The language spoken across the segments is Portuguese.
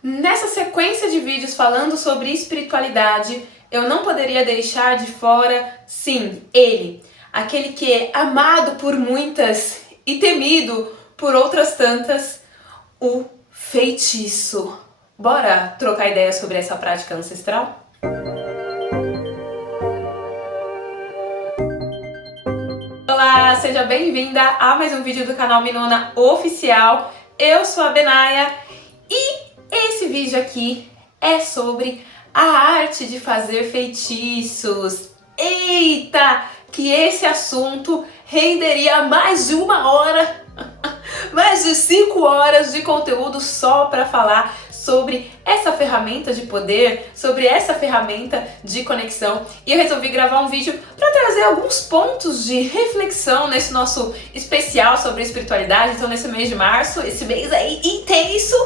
Nessa sequência de vídeos falando sobre espiritualidade, eu não poderia deixar de fora, sim, ele, aquele que é amado por muitas e temido por outras tantas, o feitiço. Bora trocar ideia sobre essa prática ancestral? Olá, seja bem-vinda a mais um vídeo do canal Minona Oficial. Eu sou a Benaia e esse vídeo aqui é sobre a arte de fazer feitiços. Eita, que esse assunto renderia mais de 1 hora, mais de 5 horas de conteúdo só para falar sobre essa ferramenta de poder, sobre essa ferramenta de conexão. E eu resolvi gravar um vídeo para trazer alguns pontos de reflexão nesse nosso especial sobre espiritualidade. Então, nesse mês de março, esse mês aí intenso,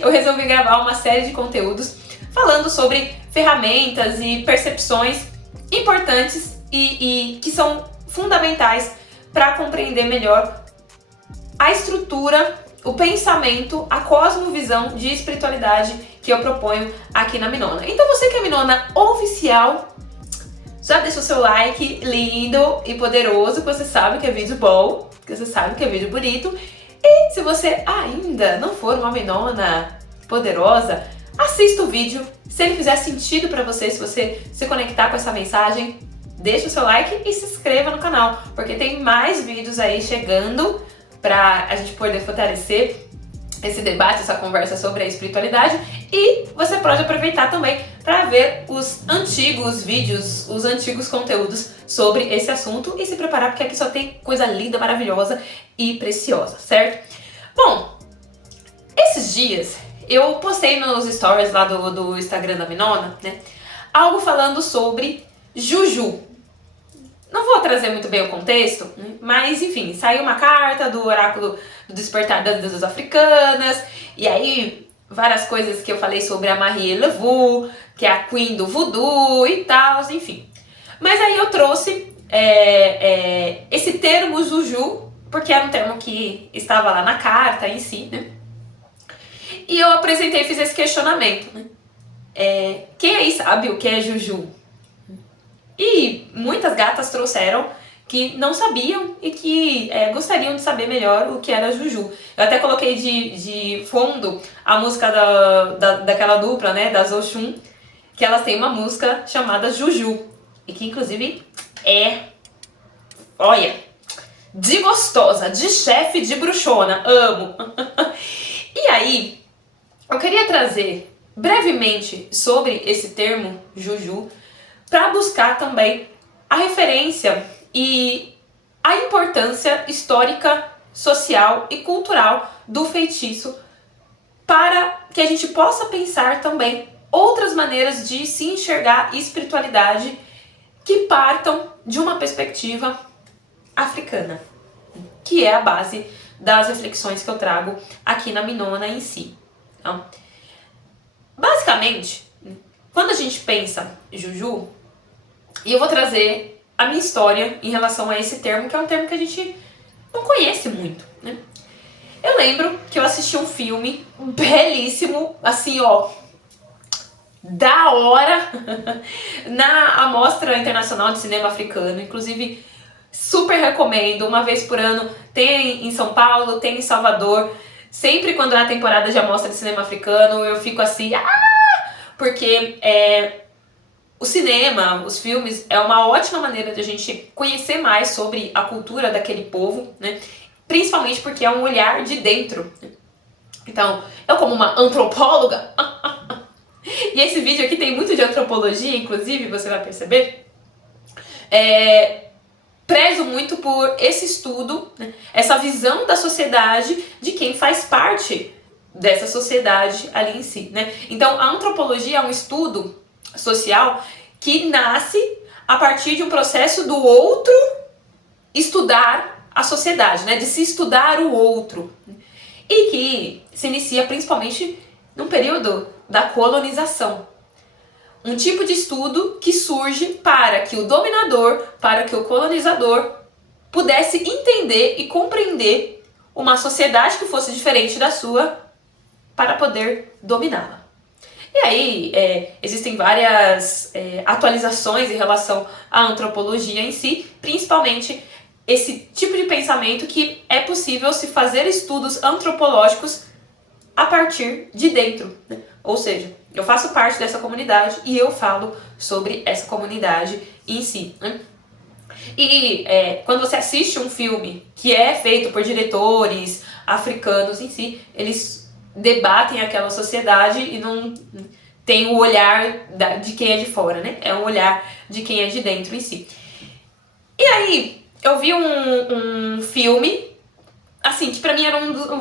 eu resolvi gravar uma série de conteúdos falando sobre ferramentas e percepções importantes e que são fundamentais para compreender melhor a estrutura, o pensamento, a cosmovisão de espiritualidade que eu proponho aqui na Minona. Então você que é Minona Oficial, já deixa o seu like lindo e poderoso, que você sabe que é vídeo bom, que você sabe que é vídeo bonito. E se você ainda não for uma Minona poderosa, assista o vídeo. Se ele fizer sentido para você, se você se conectar com essa mensagem, deixa o seu like e se inscreva no canal, porque tem mais vídeos aí chegando para a gente poder fortalecer esse debate, essa conversa sobre a espiritualidade. E você pode aproveitar também para ver os antigos vídeos, os antigos conteúdos sobre esse assunto e se preparar, porque aqui só tem coisa linda, maravilhosa e preciosa, certo? Bom, esses dias eu postei nos stories lá do Instagram da Minona, né, algo falando sobre Juju. Não vou trazer muito bem o contexto, mas enfim, saiu uma carta do oráculo do despertar das deusas africanas, e aí várias coisas que eu falei sobre a Marie Laveau, que é a Queen do Voodoo e tal, enfim. Mas aí eu trouxe esse termo Juju, porque era um termo que estava lá na carta em si, né? E eu apresentei e fiz esse questionamento, né? Quem aí sabe o que é Juju? E muitas gatas trouxeram que não sabiam e que gostariam de saber melhor o que era Juju. Eu até coloquei de fundo a música daquela dupla, né, das Oxum, que elas têm uma música chamada Juju. E que inclusive olha, de gostosa, de chefe, de bruxona, amo. E aí, eu queria trazer brevemente sobre esse termo Juju, para buscar também a referência e a importância histórica, social e cultural do feitiço, para que a gente possa pensar também outras maneiras de se enxergar espiritualidade que partam de uma perspectiva africana, que é a base das reflexões que eu trago aqui na Minona em si. Então, basicamente, quando a gente pensa Juju, e eu vou trazer a minha história em relação a esse termo, que é um termo que a gente não conhece muito, né? Eu lembro que eu assisti um filme belíssimo, assim, ó, da hora, na Amostra Internacional de Cinema Africano. Inclusive, super recomendo, uma vez por ano, tem em São Paulo, tem em Salvador. Sempre quando é a temporada de Amostra de Cinema Africano, eu fico assim, porque o cinema, os filmes, é uma ótima maneira de a gente conhecer mais sobre a cultura daquele povo, né? Principalmente porque é um olhar de dentro. Então, eu como uma antropóloga, e esse vídeo aqui tem muito de antropologia, inclusive, você vai perceber, prezo muito por esse estudo, né? Essa visão da sociedade de quem faz parte dessa sociedade ali em si, né? Então, a antropologia é um estudo social que nasce a partir de um processo do outro estudar a sociedade, né? De se estudar o outro, e que se inicia principalmente num período da colonização. Um tipo de estudo que surge para que o dominador, para que o colonizador pudesse entender e compreender uma sociedade que fosse diferente da sua para poder dominá-la. E aí, existem várias atualizações em relação à antropologia em si, principalmente esse tipo de pensamento que é possível se fazer estudos antropológicos a partir de dentro, né? Ou seja, eu faço parte dessa comunidade e eu falo sobre essa comunidade em si, né? E quando você assiste um filme que é feito por diretores africanos em si, eles debatem aquela sociedade e não tem o olhar de quem é de fora, né? É um olhar de quem é de dentro em si. E aí, eu vi um filme, assim, que pra mim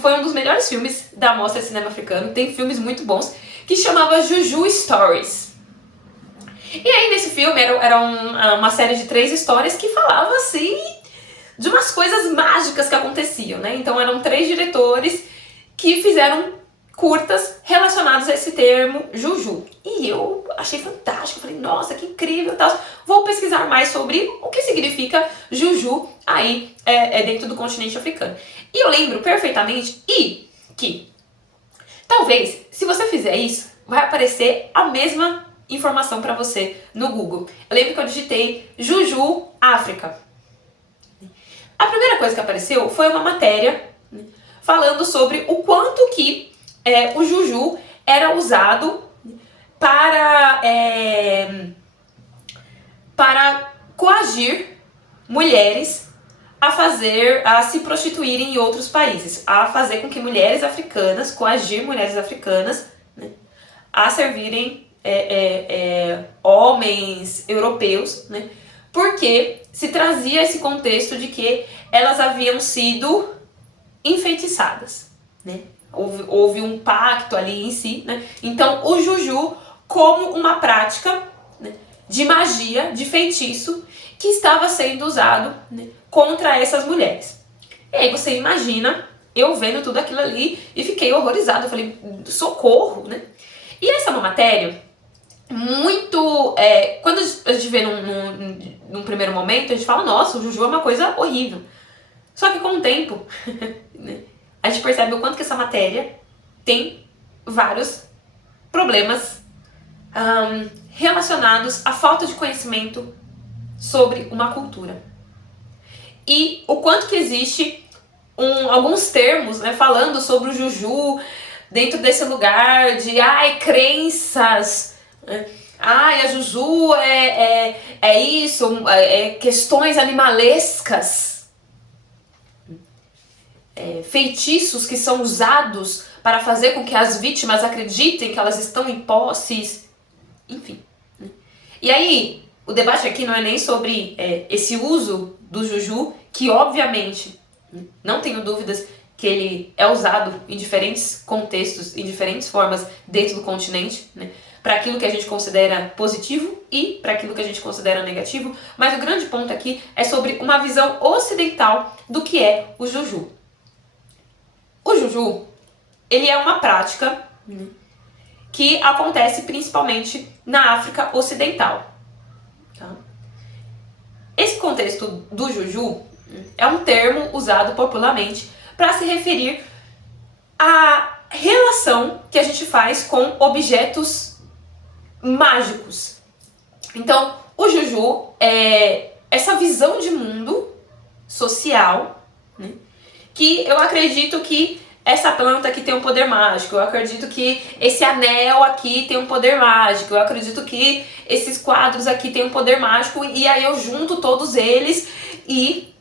foi um dos melhores filmes da Mostra de Cinema Africano, tem filmes muito bons, que chamava Juju Stories. E aí, nesse filme, era uma série de 3 histórias que falava, assim, de umas coisas mágicas que aconteciam, né? Então, eram 3 diretores que fizeram curtas relacionados a esse termo Juju. E eu achei fantástico, falei, nossa, que incrível, tal. Vou pesquisar mais sobre o que significa Juju aí dentro do continente africano. E eu lembro perfeitamente que talvez, se você fizer isso, vai aparecer a mesma informação para você no Google. Eu lembro que eu digitei Juju África. A primeira coisa que apareceu foi uma matéria falando sobre o quanto que o Juju era usado para coagir mulheres a se prostituírem em outros países, a fazer com que mulheres africanas, coagir mulheres africanas, né, a servirem homens europeus, né, porque se trazia esse contexto de que elas haviam sido enfeitiçadas, né? Houve um pacto ali em si, né? Então o Juju como uma prática, né, de magia, de feitiço, que estava sendo usado, né, contra essas mulheres. E aí você imagina eu vendo tudo aquilo ali e fiquei horrorizada, eu falei, socorro, né? E essa é uma matéria muito... quando a gente vê num primeiro momento, a gente fala, nossa, o Juju é uma coisa horrível. Só que com o tempo, né, a gente percebe o quanto que essa matéria tem vários problemas relacionados à falta de conhecimento sobre uma cultura. E o quanto que existe alguns termos, né, falando sobre o Juju dentro desse lugar de crenças, né? A Juju é isso, questões animalescas. Feitiços que são usados para fazer com que as vítimas acreditem que elas estão em posses, enfim. E aí, o debate aqui não é nem sobre esse uso do Juju, que obviamente, não tenho dúvidas que ele é usado em diferentes contextos, em diferentes formas dentro do continente, né, para aquilo que a gente considera positivo e para aquilo que a gente considera negativo, mas o grande ponto aqui é sobre uma visão ocidental do que é o Juju. O Juju, ele é uma prática que acontece principalmente na África Ocidental. Tá? Esse contexto do Juju é um termo usado popularmente para se referir à relação que a gente faz com objetos mágicos. Então, o Juju é essa visão de mundo social, né, que eu acredito que essa planta aqui tem um poder mágico, eu acredito que esse anel aqui tem um poder mágico, eu acredito que esses quadros aqui tem um poder mágico, e aí eu junto todos eles e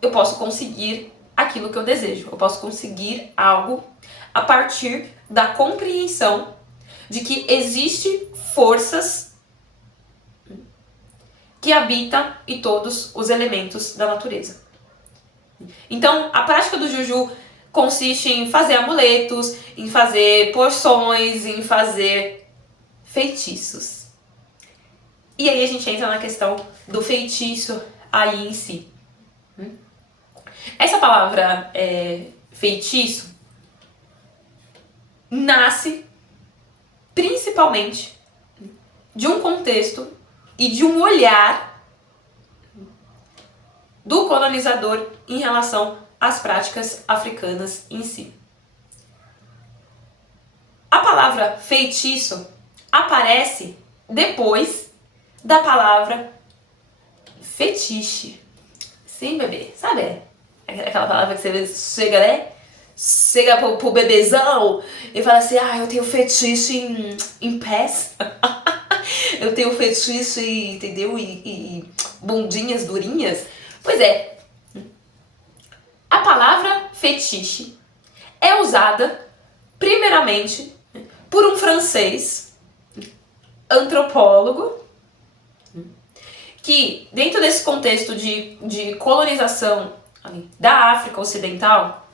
eu posso conseguir aquilo que eu desejo, eu posso conseguir algo a partir da compreensão de que existem forças que habitam em todos os elementos da natureza. Então, a prática do Juju consiste em fazer amuletos, em fazer porções, em fazer feitiços. E aí a gente entra na questão do feitiço aí em si. Essa palavra feitiço nasce principalmente de um contexto e de um olhar do colonizador em relação às práticas africanas em si. palavra feitiço aparece depois da palavra fetiche. Sim, bebê, sabe? Aquela palavra que você chega, né? Chega pro bebezão e fala assim, eu tenho fetiche em pés. Eu tenho fetiche, entendeu? E bundinhas durinhas. Pois é, a palavra fetiche é usada primeiramente por um francês antropólogo que, dentro desse contexto de colonização da África Ocidental,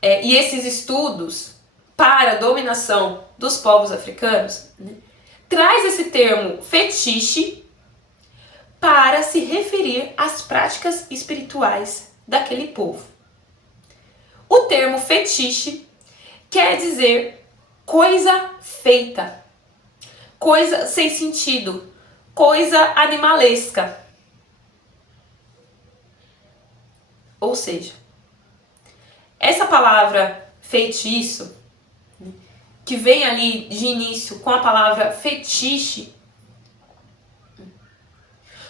e esses estudos para a dominação dos povos africanos, traz esse termo fetiche para se referir às práticas espirituais daquele povo. O termo fetiche quer dizer coisa feita, coisa sem sentido, coisa animalesca. Ou seja, essa palavra feitiço, que vem ali de início com a palavra fetiche,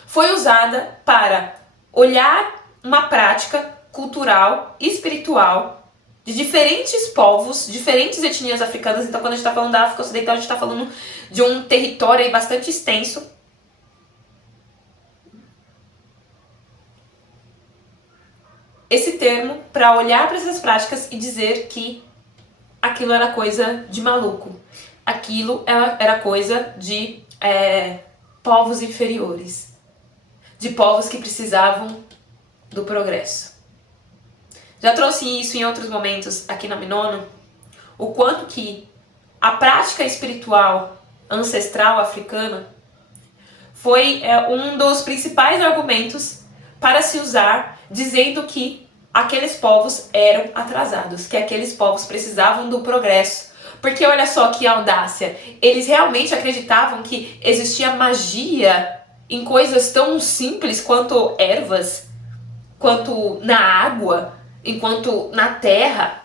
foi usada para olhar uma prática cultural, espiritual, de diferentes povos, diferentes etnias africanas. Então, quando a gente está falando da África Ocidental, a gente está falando de um território aí bastante extenso. Esse termo para olhar para essas práticas e dizer que aquilo era coisa de maluco. Aquilo era coisa de povos inferiores. De povos que precisavam do progresso. Já trouxe isso em outros momentos aqui na Minona, o quanto que a prática espiritual ancestral africana foi um dos principais argumentos para se usar, dizendo que aqueles povos eram atrasados, que aqueles povos precisavam do progresso. Porque olha só que audácia, eles realmente acreditavam que existia magia em coisas tão simples quanto ervas, quanto na água, enquanto na terra.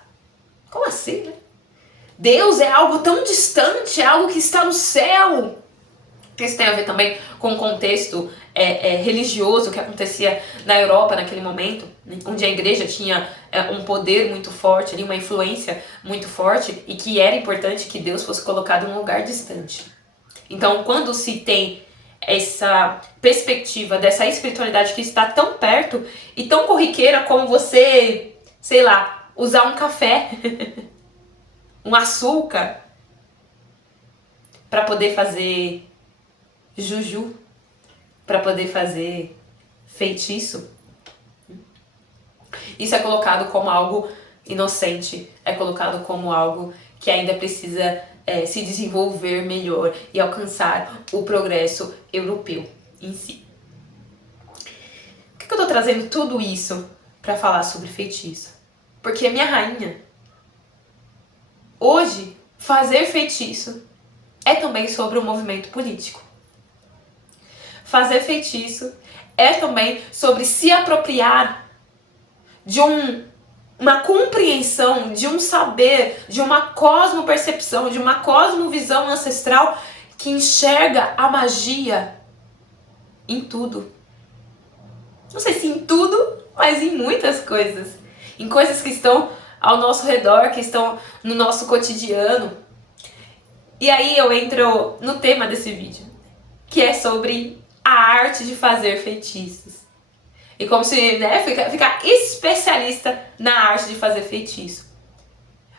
Como assim, né? Deus é algo tão distante, é algo que está no céu. Isso tem a ver também com o contexto religioso que acontecia na Europa naquele momento, né? Onde a igreja tinha um poder muito forte, ali, uma influência muito forte, e que era importante que Deus fosse colocado em um lugar distante. Então, quando se tem essa perspectiva dessa espiritualidade que está tão perto e tão corriqueira como você, sei lá, usar um café, um açúcar, para poder fazer juju, para poder fazer feitiço. Isso é colocado como algo inocente, é colocado como algo que ainda precisa se desenvolver melhor e alcançar o progresso europeu em si. Por que eu tô trazendo tudo isso para falar sobre feitiço? Porque minha rainha, hoje, fazer feitiço é também sobre o movimento político. Fazer feitiço é também sobre se apropriar de uma compreensão, de um saber, de uma cosmopercepção, de uma cosmovisão ancestral que enxerga a magia em tudo. Não sei se em tudo, mas em muitas coisas. Em coisas que estão ao nosso redor, que estão no nosso cotidiano. E aí eu entro no tema desse vídeo, que é sobre a arte de fazer feitiços. E como se ficar especialista na arte de fazer feitiço.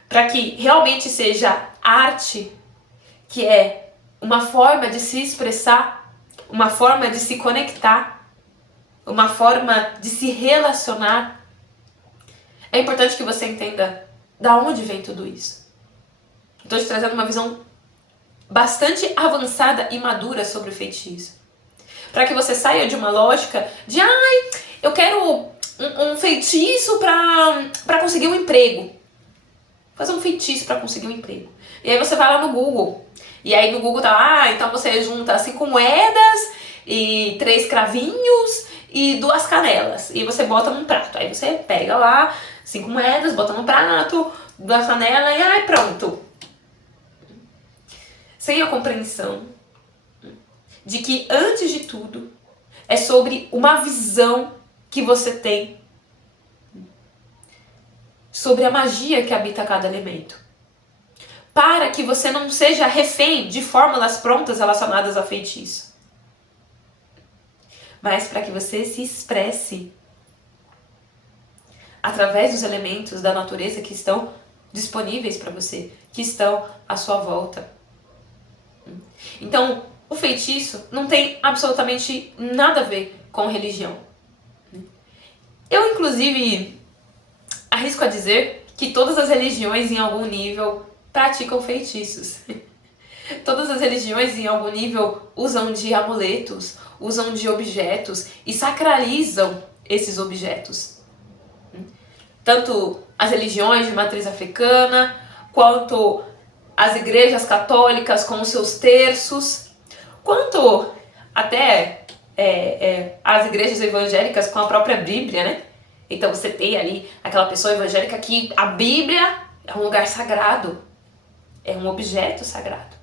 Para que realmente seja arte, que é uma forma de se expressar, uma forma de se conectar, uma forma de se relacionar. É importante que você entenda da onde vem tudo isso. Estou te trazendo uma visão bastante avançada e madura sobre o feitiço. Para que você saia de uma lógica de eu quero um feitiço para conseguir um emprego. Fazer um feitiço para conseguir um emprego. E aí você vai lá no Google. E aí no Google tá lá, então você junta 5 moedas e 3 cravinhos e 2 canelas. E você bota num prato. Aí você pega lá 5 moedas, bota num prato, 2 canelas e pronto. sem a compreensão de que, antes de tudo, é sobre uma visão que você tem sobre a magia que habita cada elemento. Para que você não seja refém de fórmulas prontas relacionadas a feitiço. Mas para que você se expresse através dos elementos da natureza que estão disponíveis para você, que estão à sua volta. Então, o feitiço não tem absolutamente nada a ver com religião. Eu, inclusive, arrisco a dizer que todas as religiões, em algum nível, praticam feitiços. Todas as religiões, em algum nível, usam de amuletos, usam de objetos e sacralizam esses objetos. Tanto as religiões de matriz africana, quanto as igrejas católicas com os seus terços, quanto até as igrejas evangélicas com a própria Bíblia, né? Então você tem ali aquela pessoa evangélica que a Bíblia é um lugar sagrado, é um objeto sagrado.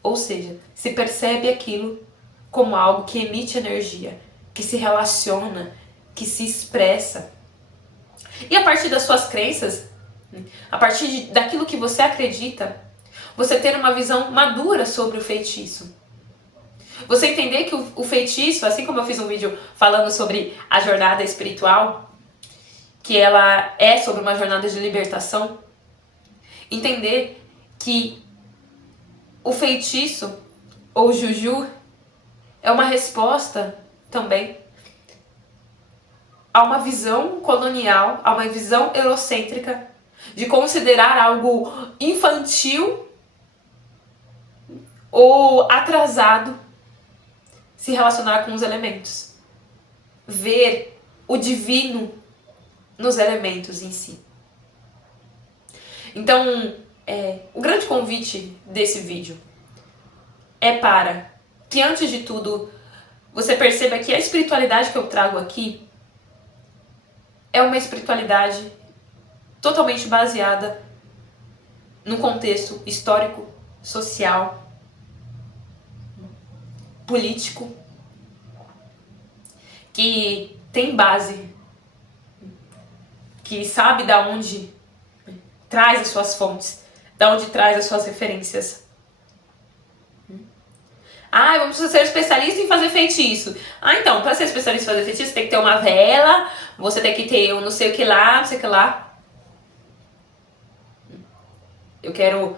Ou seja, se percebe aquilo como algo que emite energia, que se relaciona, que se expressa. E a partir das suas crenças, a partir daquilo que você acredita, você ter uma visão madura sobre o feitiço. Você entender que o feitiço, assim como eu fiz um vídeo falando sobre a jornada espiritual, que ela é sobre uma jornada de libertação, entender que o feitiço, ou juju, é uma resposta também a uma visão colonial, a uma visão eurocêntrica de considerar algo infantil ou atrasado se relacionar com os elementos. Ver o divino nos elementos em si. Então, o grande convite desse vídeo é para que, antes de tudo, você perceba que a espiritualidade que eu trago aqui é uma espiritualidade totalmente baseada no contexto histórico, social, político, que tem base, que sabe da onde traz as suas fontes, da onde traz as suas referências. Vamos ser especialista em fazer feitiço. Então, para ser especialista em fazer feitiço, você tem que ter uma vela, você tem que ter um não sei o que lá, não sei o que lá. Eu quero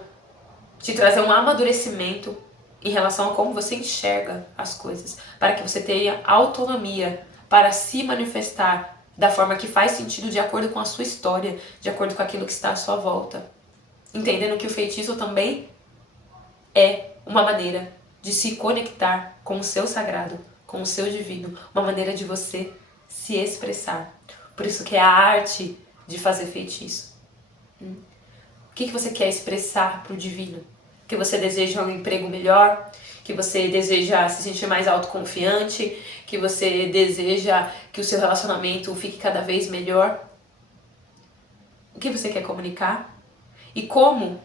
te trazer um amadurecimento em relação a como você enxerga as coisas, para que você tenha autonomia para se manifestar da forma que faz sentido, de acordo com a sua história, de acordo com aquilo que está à sua volta. Entendendo que o feitiço também é uma maneira de se conectar com o seu sagrado, com o seu divino, uma maneira de você se expressar. Por isso que é a arte de fazer feitiço. O que você quer expressar para o divino? Que você deseja um emprego melhor, que você deseja se sentir mais autoconfiante, que você deseja que o seu relacionamento fique cada vez melhor. O que você quer comunicar? E como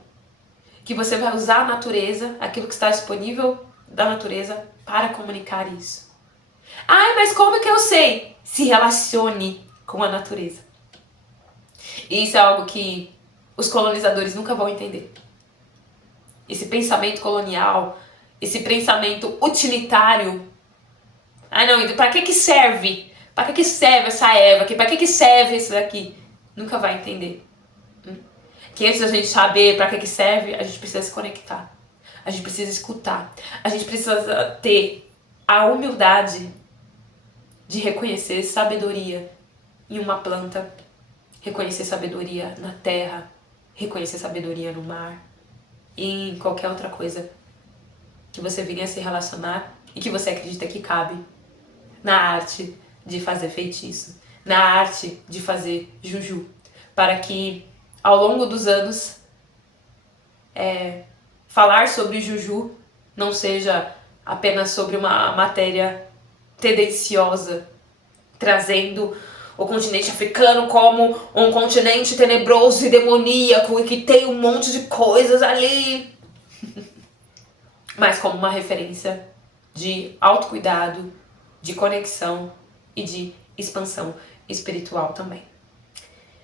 que você vai usar a natureza, aquilo que está disponível da natureza, para comunicar isso? Mas como que eu sei? Se relacione com a natureza. E isso é algo que os colonizadores nunca vão entender. Esse pensamento colonial, esse pensamento utilitário. Não, para que serve? Para que serve essa erva aqui? Para que serve isso daqui? Nunca vai entender. Que antes da gente saber para que serve, a gente precisa se conectar. A gente precisa escutar. A gente precisa ter a humildade de reconhecer sabedoria em uma planta, reconhecer sabedoria na terra, reconhecer sabedoria no mar e em qualquer outra coisa que você venha a se relacionar e que você acredita que cabe na arte de fazer feitiço, na arte de fazer juju, para que ao longo dos anos falar sobre juju não seja apenas sobre uma matéria tendenciosa, trazendo o continente africano como um continente tenebroso e demoníaco e que tem um monte de coisas ali, mas como uma referência de autocuidado, de conexão e de expansão espiritual também.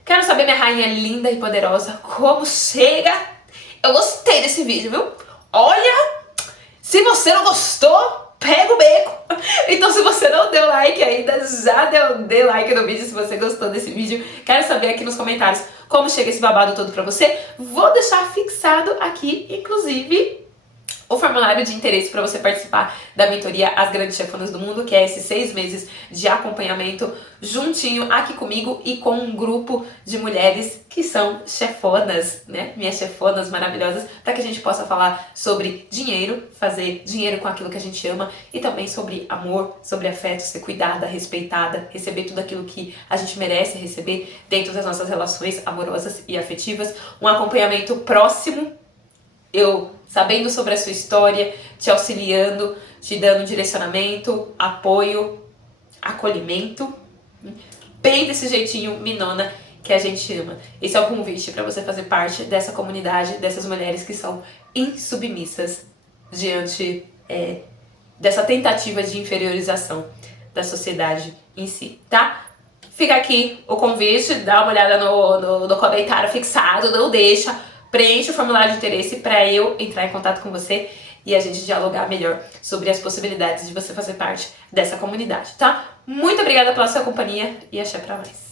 Quero saber, minha rainha linda e poderosa, como chega? Eu gostei desse vídeo, viu? Olha, se você não gostou, pega o beco. Então, se você não deu like ainda, já dê like no vídeo se você gostou desse vídeo. Quero saber aqui nos comentários como chega esse babado todo pra você. Vou deixar fixado aqui, inclusive, o formulário de interesse para você participar da mentoria As Grandes Chefonas do Mundo, que é esses 6 meses de acompanhamento juntinho aqui comigo e com um grupo de mulheres que são chefonas, né? Minhas chefonas maravilhosas, para que a gente possa falar sobre dinheiro, fazer dinheiro com aquilo que a gente ama e também sobre amor, sobre afeto, ser cuidada, respeitada, receber tudo aquilo que a gente merece receber dentro das nossas relações amorosas e afetivas, um acompanhamento próximo, eu sabendo sobre a sua história, te auxiliando, te dando direcionamento, apoio, acolhimento, bem desse jeitinho minona que a gente ama. Esse é o convite para você fazer parte dessa comunidade, dessas mulheres que são insubmissas diante dessa tentativa de inferiorização da sociedade em si, tá? Fica aqui o convite, dá uma olhada no comentário fixado, não deixa. Preenche o formulário de interesse para eu entrar em contato com você e a gente dialogar melhor sobre as possibilidades de você fazer parte dessa comunidade, tá? Muito obrigada pela sua companhia e axé pra mais.